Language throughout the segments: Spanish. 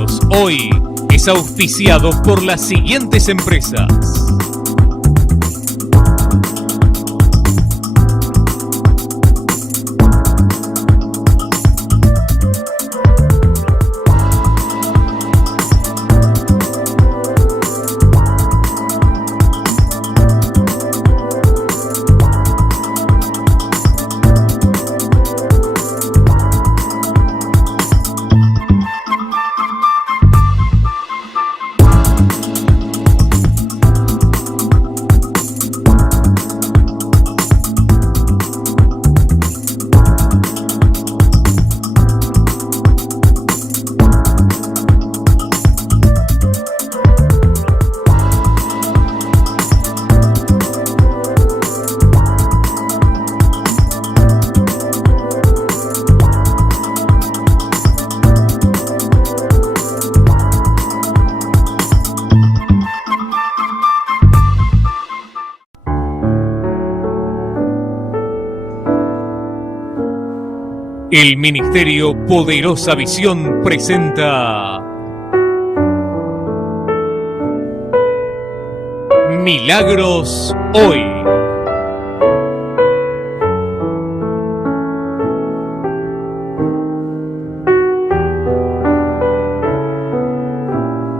Milagros Hoy es auspiciado por las siguientes empresas. El Ministerio Poderosa Visión presenta Milagros Hoy.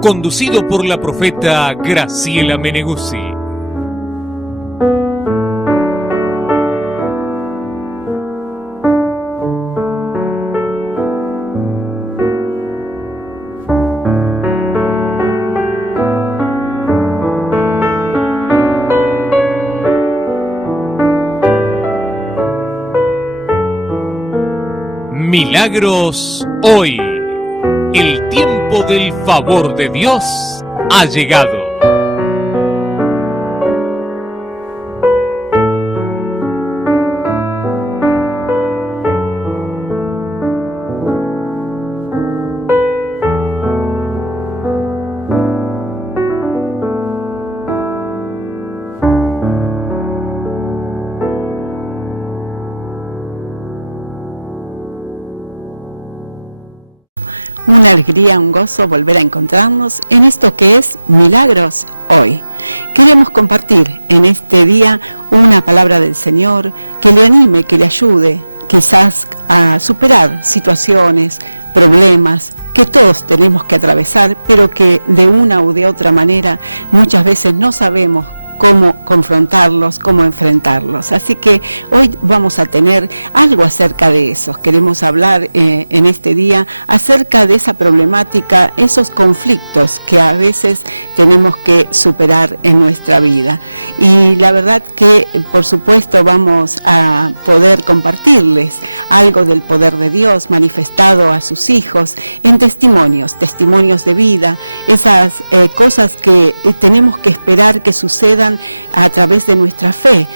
Conducido por la profeta Graciela Meneguzzi. Milagros Hoy. El tiempo del favor de Dios ha llegado. Una alegría, un gozo volver a encontrarnos en esto que es Milagros Hoy. Queremos compartir en este día una palabra del Señor que le anime, que le ayude quizás a superar situaciones, problemas que todos tenemos que atravesar, pero que de una u de otra manera muchas veces no sabemos cómo confrontarlos, cómo enfrentarlos. Así que hoy vamos a tener algo acerca de eso. Queremos hablar en este día acerca de esa problemática, esos conflictos que a veces tenemos que superar en nuestra vida. Y la verdad que, por supuesto, vamos a poder compartirles algo del poder de Dios manifestado a sus hijos en testimonios de vida, esas cosas que tenemos que esperar que sucedan a través de nuestra fe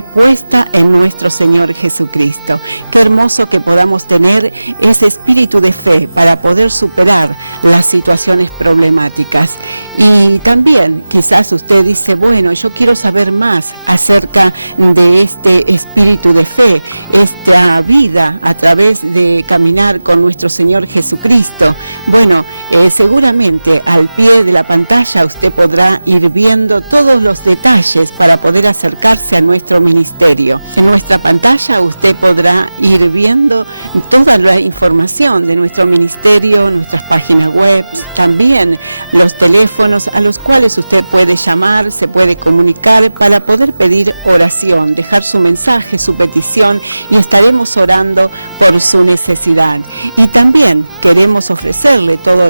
puesta en nuestro Señor Jesucristo. Qué hermoso que podamos tener ese espíritu de fe para poder superar las situaciones problemáticas. Y también quizás usted dice, bueno, yo quiero saber más acerca de este espíritu de fe, esta vida a través de caminar con nuestro Señor Jesucristo. Bueno, seguramente al pie de la pantalla usted podrá ir viendo todos los detalles para poder acercarse a nuestro ministerio. En nuestra pantalla usted podrá ir viendo toda la información de nuestro ministerio, nuestras páginas web, también los teléfonos a los cuales usted puede llamar, se puede comunicar para poder pedir oración, dejar su mensaje, su petición, y estaremos orando por su necesidad. Y también queremos ofrecerle todo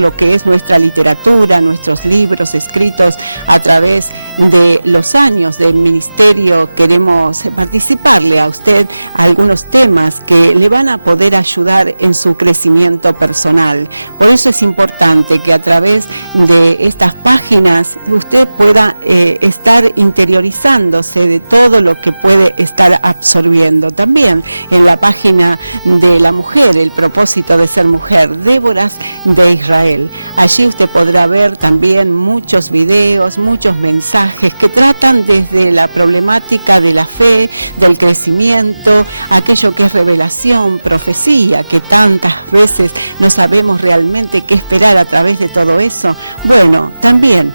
lo que es nuestra literatura, nuestros libros escritos a través de los años de ministerio. Queremos participarle a usted a algunos temas que le van a poder ayudar en su crecimiento personal. Por eso es importante que a través de estas páginas usted pueda estar interiorizándose de todo lo que puede estar absorbiendo. También en la página de la mujer, el propósito de ser mujer, Déboras de Israel. Allí usted podrá ver también muchos videos videos, muchos mensajes que tratan desde la problemática de la fe, del crecimiento, aquello que es revelación, profecía, que tantas veces no sabemos realmente qué esperar a través de todo eso. Bueno, también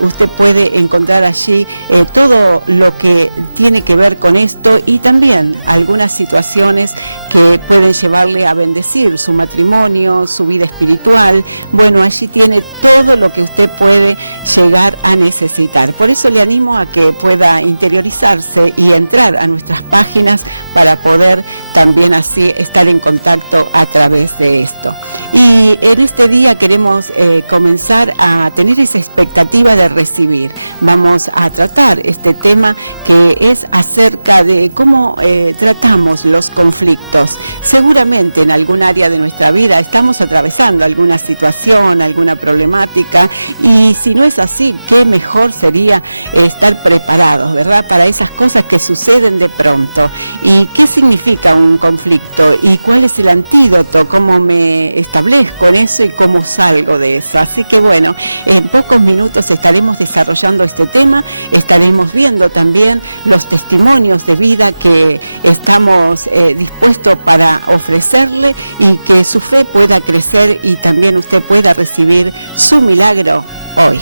usted puede encontrar allí todo lo que tiene que ver con esto y también algunas situaciones que pueden llevarle a bendecir su matrimonio, su vida espiritual. Bueno, allí tiene todo lo que usted puede llegar a necesitar. Por eso le animo a que pueda interiorizarse y entrar a nuestras páginas para poder también así estar en contacto a través de esto. Y en este día queremos comenzar a tener esa expectativa de recibir. Vamos a tratar este tema que es acerca de cómo tratamos los conflictos. Seguramente en algún área de nuestra vida estamos atravesando alguna situación, alguna problemática, y si no es así, qué mejor sería estar preparados, ¿verdad?, para esas cosas que suceden de pronto. ¿Y qué significa un conflicto? ¿Y cuál es el antídoto? ¿Cómo me establezco en eso y cómo salgo de eso? Así que bueno, en pocos minutos estaremos desarrollando este tema, estaremos viendo también los testimonios de vida que estamos dispuestos para ofrecerle y que su fe pueda crecer y también usted pueda recibir su milagro hoy.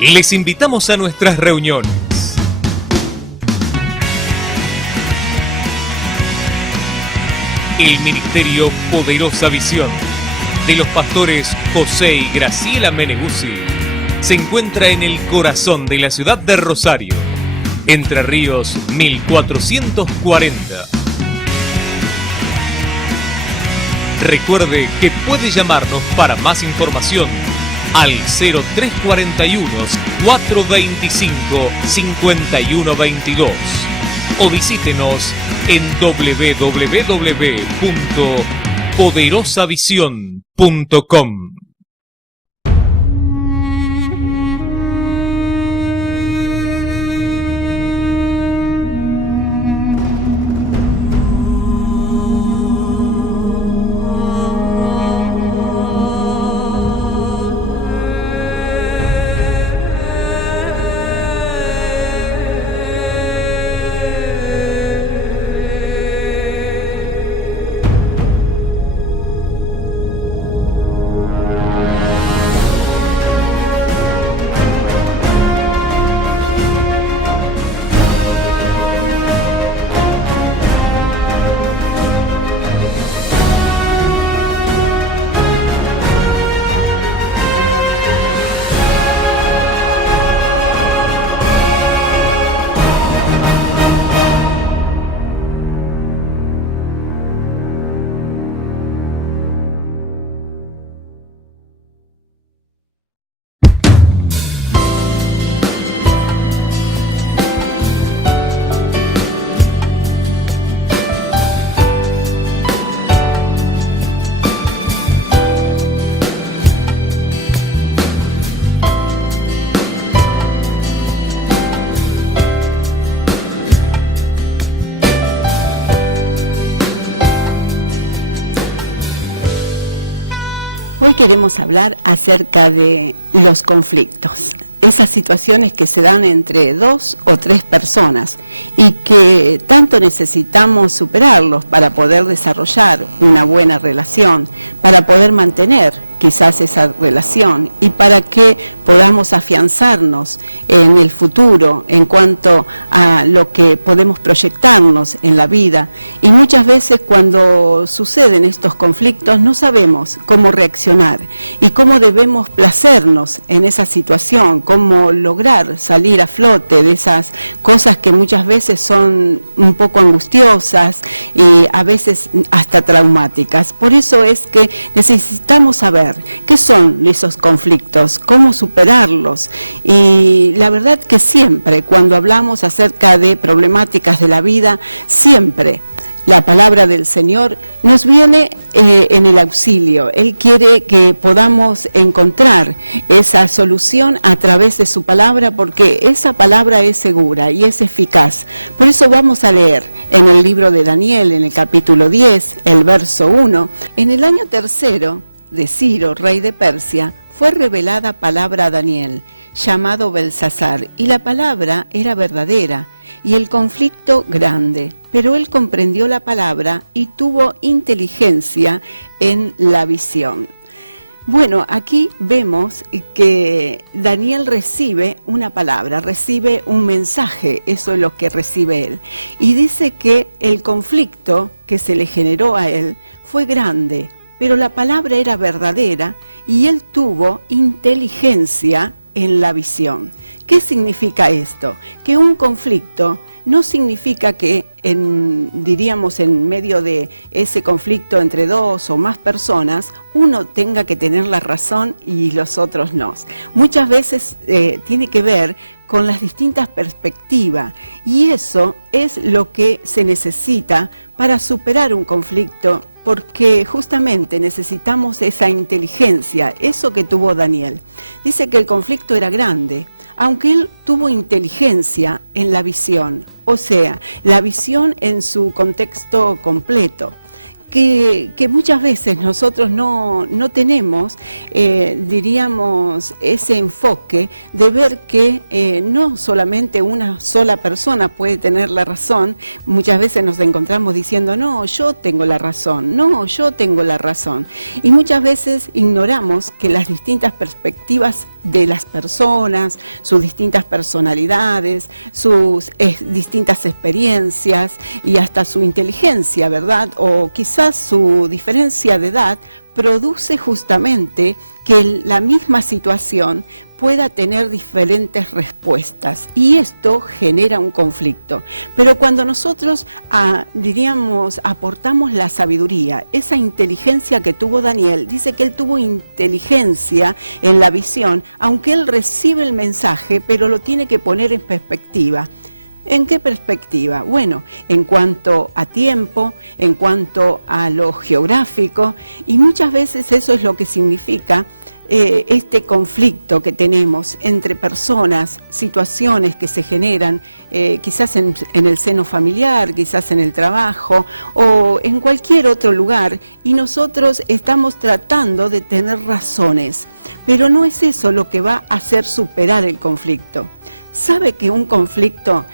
Les invitamos a nuestras reuniones. El Ministerio Poderosa Visión de los pastores José y Graciela Meneguzzi se encuentra en el corazón de la ciudad de Rosario, Entre Ríos 1440. Recuerde que puede llamarnos para más información al 0341 425 5122 o visítenos en www.poderosavision.com. Hoy queremos hablar acerca de los conflictos, esas situaciones que se dan entre 2 o 3 personas y que tanto necesitamos superarlos para poder desarrollar una buena relación, para poder mantener quizás esa relación y para que podamos afianzarnos en el futuro en cuanto a lo que podemos proyectarnos en la vida. Y muchas veces cuando suceden estos conflictos no sabemos cómo reaccionar y cómo debemos placernos en esa situación, cómo lograr salir a flote de esas cosas que muchas veces son un poco angustiosas y a veces hasta traumáticas. Por eso es que necesitamos saber qué son esos conflictos, cómo superarlos. Y la verdad que siempre, cuando hablamos acerca de problemáticas de la vida, siempre la palabra del Señor nos viene en el auxilio. Él quiere que podamos encontrar esa solución a través de su palabra, porque esa palabra es segura y es eficaz. Por eso vamos a leer en el libro de Daniel, en el capítulo 10, el verso 1. En el año 3 de Ciro, rey de Persia, fue revelada palabra a Daniel, llamado Belsasar, y la palabra era verdadera, y el conflicto grande. Pero él comprendió la palabra y tuvo inteligencia en la visión. Bueno, aquí vemos que Daniel recibe una palabra, recibe un mensaje, eso es lo que recibe él. Y dice que el conflicto que se le generó a él fue grande, pero la palabra era verdadera y él tuvo inteligencia en la visión. ¿Qué significa esto? Que un conflicto no significa que, diríamos, en medio de ese conflicto entre dos o más personas, uno tenga que tener la razón y los otros no. Muchas veces tiene que ver con las distintas perspectivas, y eso es lo que se necesita para superar un conflicto, porque justamente necesitamos esa inteligencia, eso que tuvo Daniel. Dice que el conflicto era grande, aunque él tuvo inteligencia en la visión, o sea, la visión en su contexto completo, que muchas veces nosotros no tenemos, diríamos, ese enfoque de ver que no solamente una sola persona puede tener la razón. Muchas veces nos encontramos diciendo, no, yo tengo la razón, no, yo tengo la razón. Y muchas veces ignoramos que las distintas perspectivas de las personas, sus distintas personalidades, sus distintas experiencias y hasta su inteligencia, ¿verdad? O quizás su diferencia de edad produce justamente que la misma situación pueda tener diferentes respuestas, y esto genera un conflicto. Pero cuando nosotros, diríamos, aportamos la sabiduría, esa inteligencia que tuvo Daniel, dice que él tuvo inteligencia en la visión, aunque él recibe el mensaje, pero lo tiene que poner en perspectiva. ¿En qué perspectiva? Bueno, en cuanto a tiempo, en cuanto a lo geográfico, y muchas veces eso es lo que significa este conflicto que tenemos entre personas, situaciones que se generan quizás en el seno familiar, quizás en el trabajo o en cualquier otro lugar, y nosotros estamos tratando de tener razones, pero no es eso lo que va a hacer superar el conflicto. ¿Sabe que un conflicto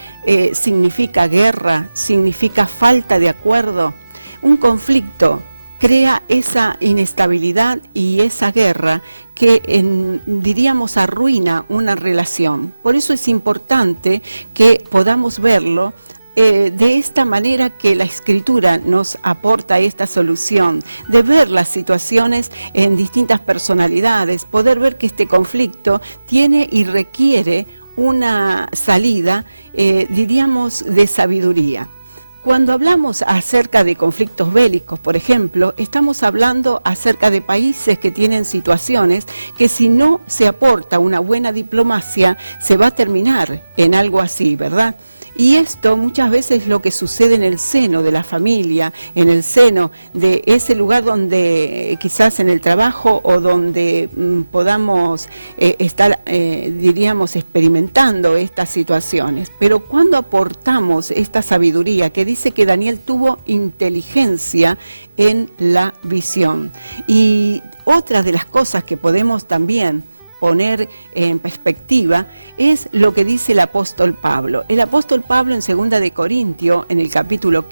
significa guerra, significa falta de acuerdo? Un conflicto crea esa inestabilidad y esa guerra que, diríamos, arruina una relación. Por eso es importante que podamos verlo de esta manera, que la Escritura nos aporta esta solución, de ver las situaciones en distintas personalidades, poder ver que este conflicto tiene y requiere una salida, diríamos, de sabiduría. Cuando hablamos acerca de conflictos bélicos, por ejemplo, estamos hablando acerca de países que tienen situaciones que, si no se aporta una buena diplomacia, se va a terminar en algo así, ¿verdad? Y esto muchas veces es lo que sucede en el seno de la familia, en el seno de ese lugar donde quizás en el trabajo o donde podamos estar, diríamos, experimentando estas situaciones. Pero cuando aportamos esta sabiduría, que dice que Daniel tuvo inteligencia en la visión. Y otra de las cosas que podemos también poner en perspectiva es lo que dice el apóstol Pablo. El apóstol Pablo en 2 de Corintios, en el capítulo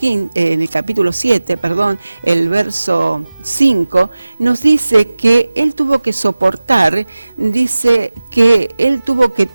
7, el verso 5, nos dice que él tuvo que soportar, dice que él tuvo que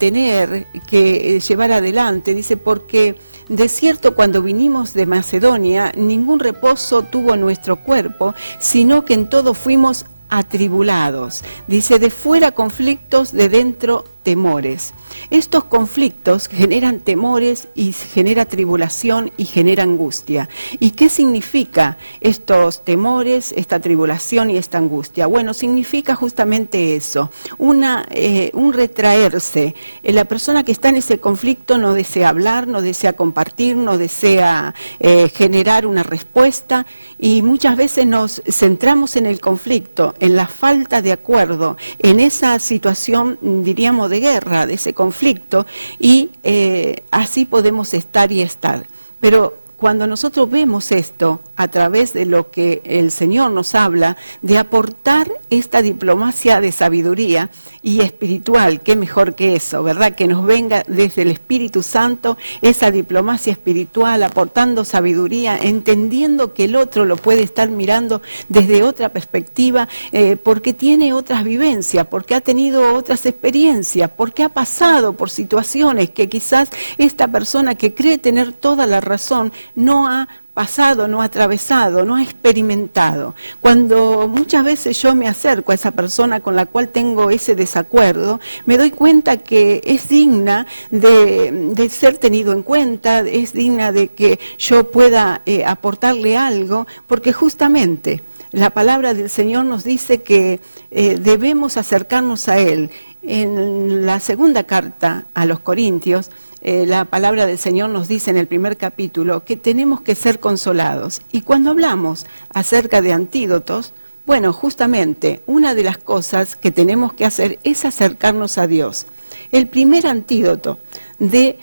llevar adelante, dice, porque de cierto cuando vinimos de Macedonia ningún reposo tuvo nuestro cuerpo, sino que en todo fuimos atribulados. Dice, de fuera conflictos, de dentro temores. Estos conflictos generan temores y genera tribulación y genera angustia. ¿Y qué significa estos temores, esta tribulación y esta angustia? Bueno, significa justamente eso, un retraerse. La persona que está en ese conflicto no desea hablar, no desea compartir, no desea generar una respuesta, y muchas veces nos centramos en el conflicto, en la falta de acuerdo, en esa situación, diríamos, de guerra, de ese conflicto, y así podemos estar y estar. Pero cuando nosotros vemos esto a través de lo que el Señor nos habla, de aportar esta diplomacia de sabiduría y espiritual. Qué mejor que eso, ¿verdad? Que nos venga desde el Espíritu Santo esa diplomacia espiritual, aportando sabiduría, entendiendo que el otro lo puede estar mirando desde otra perspectiva, porque tiene otras vivencias, porque ha tenido otras experiencias, porque ha pasado por situaciones que quizás esta persona que cree tener toda la razón no ha pasado, no ha atravesado, no ha experimentado. Cuando muchas veces yo me acerco a esa persona con la cual tengo ese desacuerdo, me doy cuenta que es digna de ser tenido en cuenta, es digna de que yo pueda aportarle algo, porque justamente la palabra del Señor nos dice que debemos acercarnos a Él. En la segunda carta a los Corintios, la palabra del Señor nos dice en el primer capítulo que tenemos que ser consolados. Y cuando hablamos acerca de antídotos, bueno, justamente una de las cosas que tenemos que hacer es acercarnos a Dios. El primer antídoto de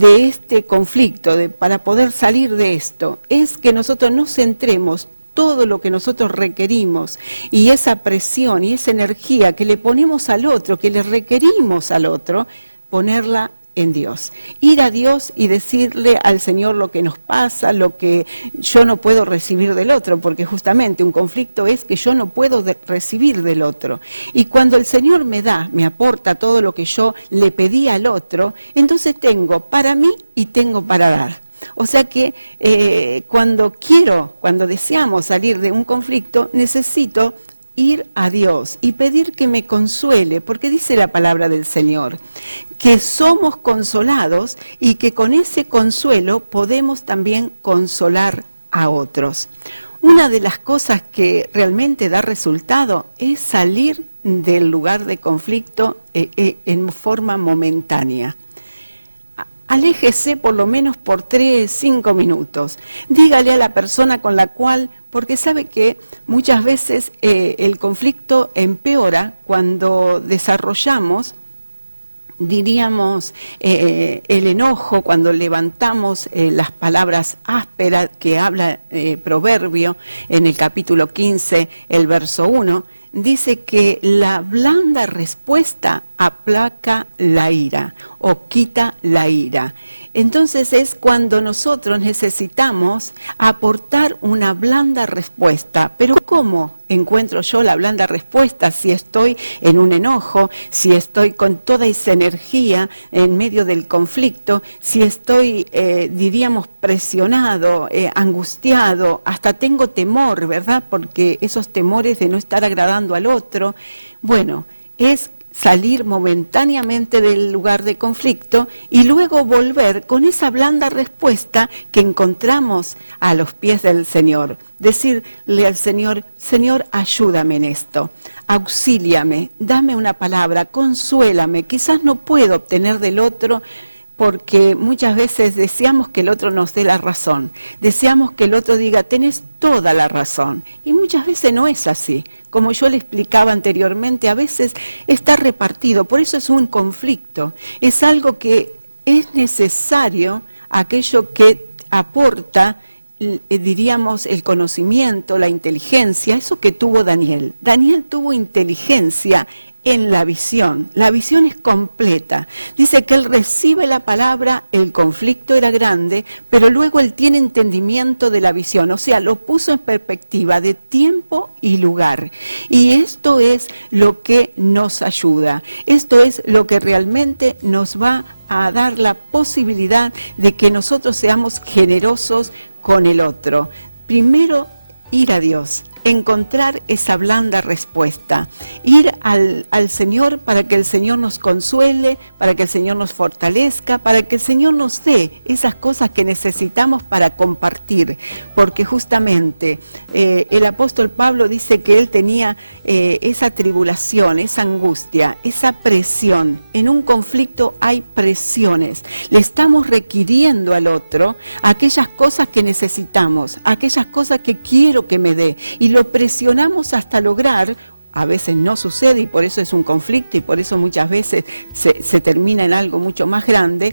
este conflicto, para poder salir de esto, es que nosotros nos centremos todo lo que nosotros requerimos y esa presión y esa energía que le ponemos al otro, que le requerimos al otro, ponerla en Dios. Ir a Dios y decirle al Señor lo que nos pasa, lo que yo no puedo recibir del otro, porque justamente un conflicto es que yo no puedo recibir del otro. Y cuando el Señor me aporta todo lo que yo le pedí al otro, entonces tengo para mí y tengo para dar. O sea que cuando deseamos salir de un conflicto, necesito ir a Dios y pedir que me consuele, porque dice la palabra del Señor, que somos consolados y que con ese consuelo podemos también consolar a otros. Una de las cosas que realmente da resultado es salir del lugar de conflicto en forma momentánea. Aléjese por lo menos por 3-5 minutos. Dígale a la persona con la cual, porque sabe que muchas veces el conflicto empeora cuando desarrollamos, diríamos, el enojo, cuando levantamos las palabras ásperas que habla Proverbio en el capítulo 15, el verso 1, dice que la blanda respuesta aplaca la ira o quita la ira. Entonces es cuando nosotros necesitamos aportar una blanda respuesta. Pero ¿cómo encuentro yo la blanda respuesta si estoy en un enojo, si estoy con toda esa energía en medio del conflicto, si estoy, diríamos, presionado, angustiado, hasta tengo temor, ¿verdad? Porque esos temores de no estar agradando al otro, bueno, es salir momentáneamente del lugar de conflicto y luego volver con esa blanda respuesta que encontramos a los pies del Señor. Decirle al Señor, Señor, ayúdame en esto, auxíliame, dame una palabra, consuélame. Quizás no puedo obtener del otro, porque muchas veces deseamos que el otro nos dé la razón, deseamos que el otro diga, tenés toda la razón, y muchas veces no es así. Como yo le explicaba anteriormente, a veces está repartido, por eso es un conflicto, es algo que es necesario, aquello que aporta, diríamos, el conocimiento, la inteligencia, eso que tuvo Daniel. Daniel tuvo inteligencia en la visión es completa. Dice que él recibe la palabra, el conflicto era grande, pero luego él tiene entendimiento de la visión, o sea, lo puso en perspectiva de tiempo y lugar. Y esto es lo que nos ayuda, esto es lo que realmente nos va a dar la posibilidad de que nosotros seamos generosos con el otro. Primero, ir a Dios, encontrar esa blanda respuesta, ir al Señor para que el Señor nos consuele, para que el Señor nos fortalezca, para que el Señor nos dé esas cosas que necesitamos para compartir, porque justamente el apóstol Pablo dice que él tenía esa tribulación, esa angustia, esa presión. En un conflicto hay presiones, le estamos requiriendo al otro aquellas cosas que necesitamos, aquellas cosas que quiero que me dé, y lo presionamos hasta lograr, a veces no sucede y por eso es un conflicto y por eso muchas veces se termina en algo mucho más grande,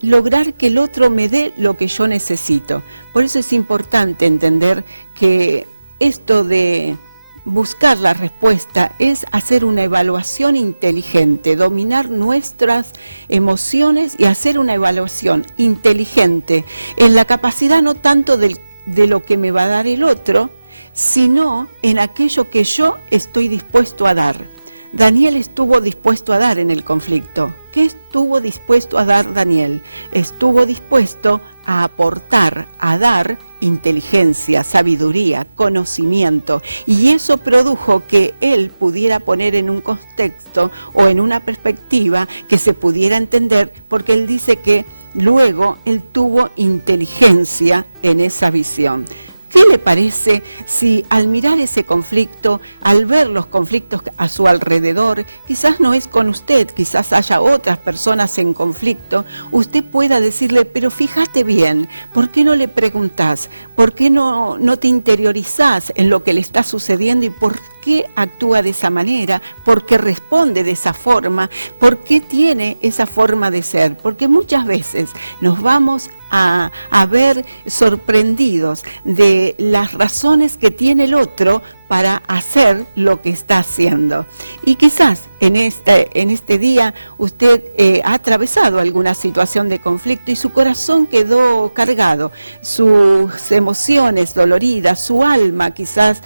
lograr que el otro me dé lo que yo necesito. Por eso es importante entender que esto de buscar la respuesta es hacer una evaluación inteligente, dominar nuestras emociones y hacer una evaluación inteligente en la capacidad no tanto de lo que me va a dar el otro, sino en aquello que yo estoy dispuesto a dar. Daniel estuvo dispuesto a dar en el conflicto. ¿Qué estuvo dispuesto a dar Daniel? Estuvo dispuesto a aportar, a dar inteligencia, sabiduría, conocimiento. Y eso produjo que él pudiera poner en un contexto o en una perspectiva que se pudiera entender, porque él dice que luego él tuvo inteligencia en esa visión. ¿Qué le parece si al mirar ese conflicto, al ver los conflictos a su alrededor, quizás no es con usted, quizás haya otras personas en conflicto, usted pueda decirle, pero fíjate bien, ¿por qué no le preguntás? ¿Por qué no te interiorizás en lo que le está sucediendo y por qué actúa de esa manera? ¿Por qué responde de esa forma? ¿Por qué tiene esa forma de ser? Porque muchas veces nos vamos a ver sorprendidos de las razones que tiene el otro para hacer lo que está haciendo. Y quizás en este día usted ha atravesado alguna situación de conflicto y su corazón quedó cargado, sus emociones doloridas, su alma quizás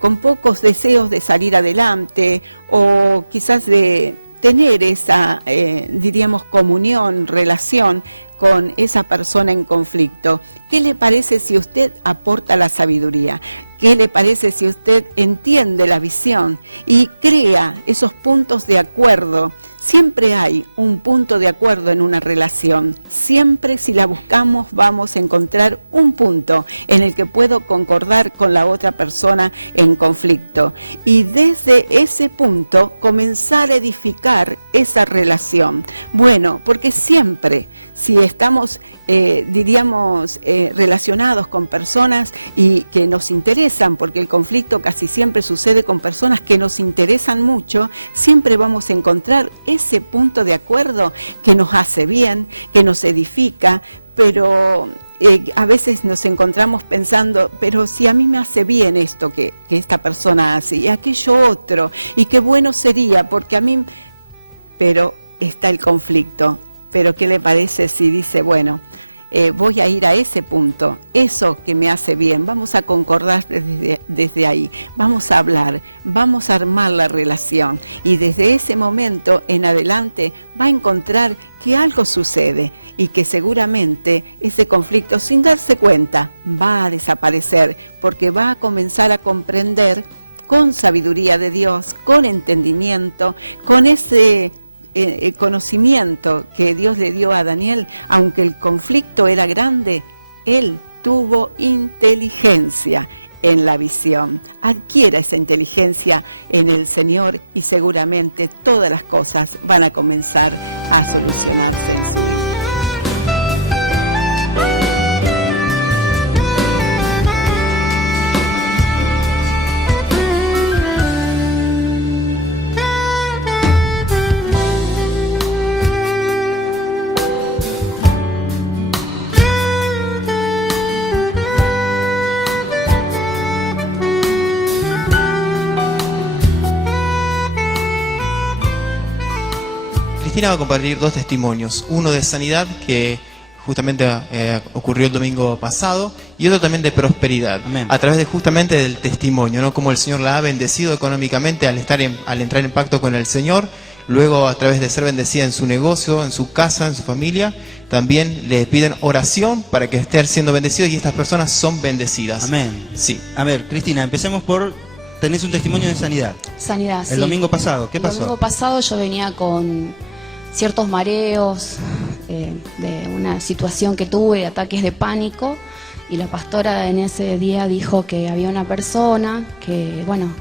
con pocos deseos de salir adelante o quizás de tener esa, diríamos, comunión, relación con esa persona en conflicto. ¿Qué le parece si usted aporta la sabiduría? ¿Qué le parece si usted entiende la visión y crea esos puntos de acuerdo? Siempre hay un punto de acuerdo en una relación. Siempre, si la buscamos, vamos a encontrar un punto en el que puedo concordar con la otra persona en conflicto. Y desde ese punto comenzar a edificar esa relación. Bueno, porque siempre, si estamos, diríamos, relacionados con personas y que nos interesan, porque el conflicto casi siempre sucede con personas que nos interesan mucho, siempre vamos a encontrar ese punto de acuerdo que nos hace bien, que nos edifica, pero a veces nos encontramos pensando, pero si a mí me hace bien esto que esta persona hace y aquello otro, y qué bueno sería, porque a mí, pero está el conflicto. Pero ¿qué le parece si dice, bueno, voy a ir a ese punto, eso que me hace bien, vamos a concordar desde ahí, vamos a hablar, vamos a armar la relación y desde ese momento en adelante va a encontrar que algo sucede y que seguramente ese conflicto sin darse cuenta va a desaparecer porque va a comenzar a comprender con sabiduría de Dios, con entendimiento, con ese conocimiento que Dios le dio a Daniel, aunque el conflicto era grande, él tuvo inteligencia en la visión. Adquiera esa inteligencia en el Señor y seguramente todas las cosas van a comenzar a solucionarse en su vida. Cristina va a compartir dos testimonios, uno de sanidad que justamente ocurrió el domingo pasado y otro también de prosperidad. Amén. A través de justamente del testimonio, ¿no? Cómo el Señor la ha bendecido económicamente al entrar en pacto con el Señor, luego a través de ser bendecida en su negocio, en su casa, en su familia, también le piden oración para que estén siendo bendecidos y estas personas son bendecidas. Amén. Sí. A ver, Cristina, empecemos por... Tenés un testimonio de sanidad. Sanidad, sí. El domingo pasado, ¿qué pasó? El domingo pasado yo venía con ciertos mareos, de una situación que tuve, ataques de pánico, y la pastora en ese día dijo que había una persona que, bueno,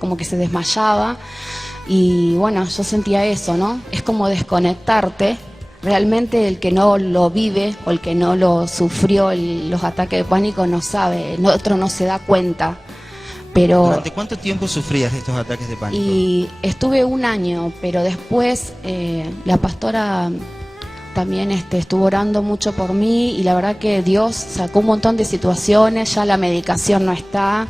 como que se desmayaba, y bueno, yo sentía eso, ¿no? Es como desconectarte. Realmente el que no lo vive o el que no lo sufrió los ataques de pánico no sabe, otro no se da cuenta. Pero ¿durante cuánto tiempo sufrías estos ataques de pánico? Y estuve un año, pero después la pastora también estuvo orando mucho por mí y la verdad que Dios sacó un montón de situaciones, ya la medicación no está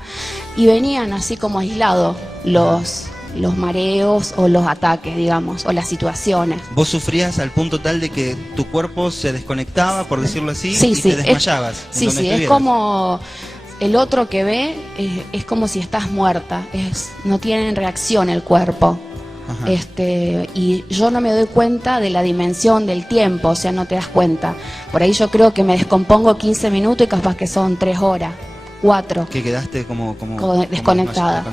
y venían así como aislados los mareos o los ataques, digamos, o las situaciones. ¿Vos sufrías al punto tal de que tu cuerpo se desconectaba, por decirlo así, Sí, y sí, te desmayabas? Sí, sí, es como el otro que ve, es como si estás muerta, no tiene reacción el cuerpo. Ajá. Y yo no me doy cuenta de la dimensión del tiempo, o sea, no te das cuenta. Por ahí yo creo que me descompongo 15 minutos y capaz que son 3 horas, 4. Que quedaste como desconectada.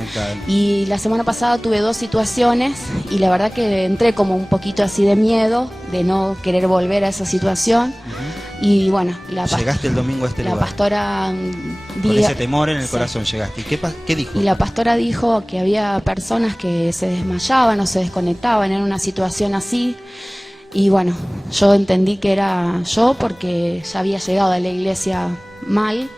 Y la semana pasada tuve 2 situaciones y la verdad que entré como un poquito así de miedo, de no querer volver a esa situación. Y bueno, llegaste el domingo a este la lugar. pastora Con ese temor en el corazón llegaste. ¿Y qué dijo? Y la pastora dijo que había personas que se desmayaban o se desconectaban en una situación así. Y bueno, yo entendí que era yo porque ya había llegado a la iglesia mal.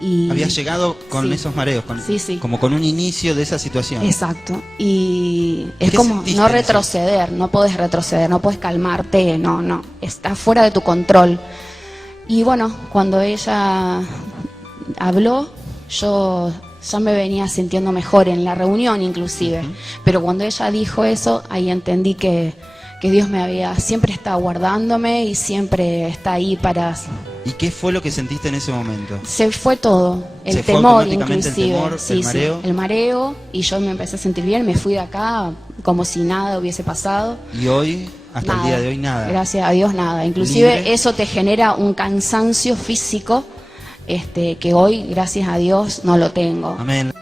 Y habías llegado con sí, esos mareos, sí. como con un inicio de esa situación. Exacto. Y es ¿Qué como sentiste no en eso? retroceder, no podés retroceder, no podés calmarte, no. Está fuera de tu control. Y bueno, cuando ella habló, yo ya me venía sintiendo mejor en la reunión inclusive. Pero cuando ella dijo eso, ahí entendí que Dios siempre está guardándome y siempre está ahí para... ¿Y qué fue lo que sentiste en ese momento? Se fue todo, el Se fue temor automáticamente inclusive, el temor, el mareo. el mareo, y yo me empecé a sentir bien, me fui de acá como si nada hubiese pasado. Y hoy, hasta el día de hoy, nada. Gracias a Dios, nada. Inclusive Libre. eso te genera un cansancio físico, que hoy, gracias a Dios, no lo tengo. Amén.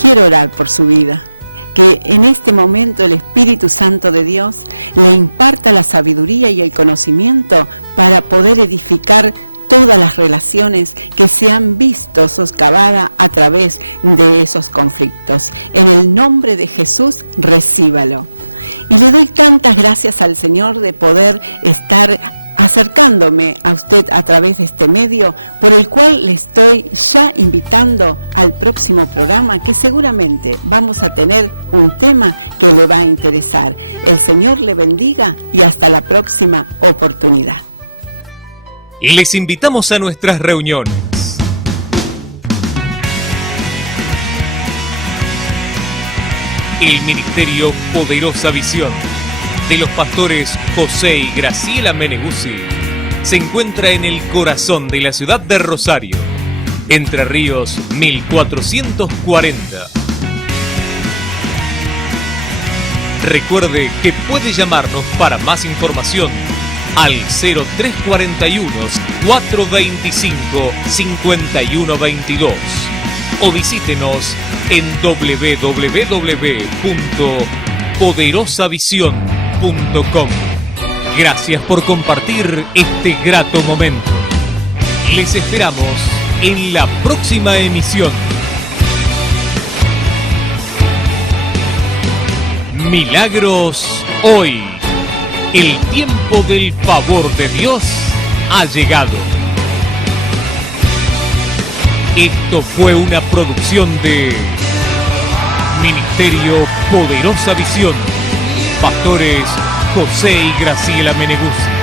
Quiero orar por su vida, que en este momento el Espíritu Santo de Dios le imparta la sabiduría y el conocimiento para poder edificar todas las relaciones que se han visto socavadas a través de esos conflictos. En el nombre de Jesús, recíbalo. Y le doy tantas gracias al Señor de poder estar acercándome a usted a través de este medio, por el cual le estoy ya invitando al próximo programa, que seguramente vamos a tener un tema que le va a interesar. El Señor le bendiga y hasta la próxima oportunidad. Les invitamos a nuestras reuniones. El Ministerio Poderosa Visión de los pastores José y Graciela Meneguzzi se encuentra en el corazón de la ciudad de Rosario, Entre Ríos 1440. Recuerde que puede llamarnos para más información al 0341 425 5122 o visítenos en www.poderosavision.com. Gracias por compartir este grato momento. Les esperamos en la próxima emisión. Milagros hoy. El tiempo del favor de Dios ha llegado. Esto fue una producción de Ministerio Poderosa Visión. Pastores José y Graciela Meneguzzi.